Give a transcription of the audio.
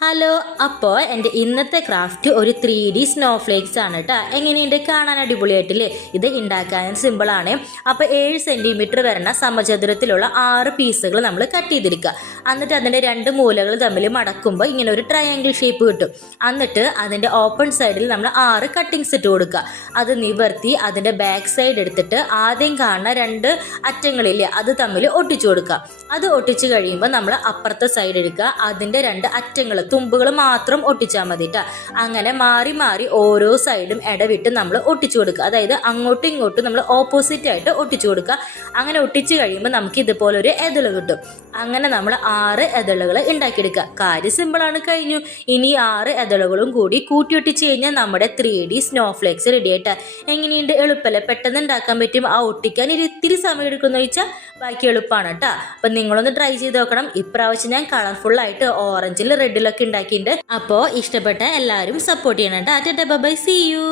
Hello, അപ്പോൾ എൻ്റെ ഇന്നത്തെ ക്രാഫ്റ്റ് ഒരു 3D സ്നോഫ്ലേക്സ് ആണ് കേട്ടോ. എങ്ങനെയുണ്ട്? കാണാൻ അടിപൊളിയായിട്ടില്ലേ? ഇത് ഉണ്ടാക്കാനും സിമ്പിളാണ്. അപ്പോൾ 7 സെൻറ്റിമീറ്റർ വരുന്ന സമചതുരത്തിലുള്ള 6 പീസുകൾ നമ്മൾ കട്ട് ചെയ്തെടുക്കുക. എന്നിട്ട് അതിൻ്റെ 2 മൂലകൾ തമ്മിൽ മടക്കുമ്പോൾ ഇങ്ങനെ ഒരു ട്രയാങ്കിൾ ഷേപ്പ് കിട്ടും. എന്നിട്ട് അതിൻ്റെ ഓപ്പൺ സൈഡിൽ നമ്മൾ 6 കട്ടിങ്സ് ഇട്ട് കൊടുക്കുക. അത് നിവർത്തി അതിൻ്റെ ബാക്ക് സൈഡ് എടുത്തിട്ട് ആദ്യം കാണുന്ന 2 അറ്റങ്ങളില്ലേ അത് തമ്മിൽ ഒട്ടിച്ചു കൊടുക്കുക. അത് ഒട്ടിച്ച് കഴിയുമ്പോൾ നമ്മൾ അപ്പുറത്തെ സൈഡ് എടുക്കുക. അതിൻ്റെ 2 അറ്റങ്ങൾ തുമ്പുകൾ മാത്രം ഒട്ടിച്ചാൽ മതി കേട്ടോ. അങ്ങനെ മാറി മാറി ഓരോ സൈഡും ഇടവിട്ട് നമ്മൾ ഒട്ടിച്ചു കൊടുക്കുക. അതായത് അങ്ങോട്ടും ഇങ്ങോട്ടും നമ്മൾ ഓപ്പോസിറ്റ് ആയിട്ട് ഒട്ടിച്ചു കൊടുക്കുക. അങ്ങനെ ഒട്ടിച്ചു കഴിയുമ്പോൾ നമുക്ക് ഇതുപോലെ ഒരു എതിള് കിട്ടും. അങ്ങനെ നമ്മൾ 6 എതിളുകൾ ഉണ്ടാക്കിയെടുക്കുക. കാര്യം സിമ്പിളാണ്, കഴിഞ്ഞു. ഇനി 6 എതിളുകളും കൂടി കൂട്ടി ഒട്ടിച്ച് കഴിഞ്ഞാൽ നമ്മുടെ 3D സ്നോഫ്ലേക്സ് റെഡി ആയിട്ടാ. എങ്ങനെയുണ്ട്? എളുപ്പമല്ലേ? പെട്ടെന്ന് ഉണ്ടാക്കാൻ പറ്റും. ആ ഒട്ടിക്കാൻ ഇത്തിരി സമയം എടുക്കുമെന്ന് ചോദിച്ചാൽ ബാക്കി എളുപ്പമാണ് കേട്ടോ. അപ്പം നിങ്ങളൊന്ന് ട്രൈ ചെയ്ത് നോക്കണം. ഇപ്രാവശ്യം ഞാൻ കളർഫുള്ളായിട്ട് ഓറഞ്ചിൽ റെഡിലൊക്കെ ഉണ്ടാക്കിയിട്ടുണ്ട്. അപ്പോൾ ഇഷ്ടപ്പെട്ട എല്ലാവരും സപ്പോർട്ട് ചെയ്യണം. Tata bye, see U.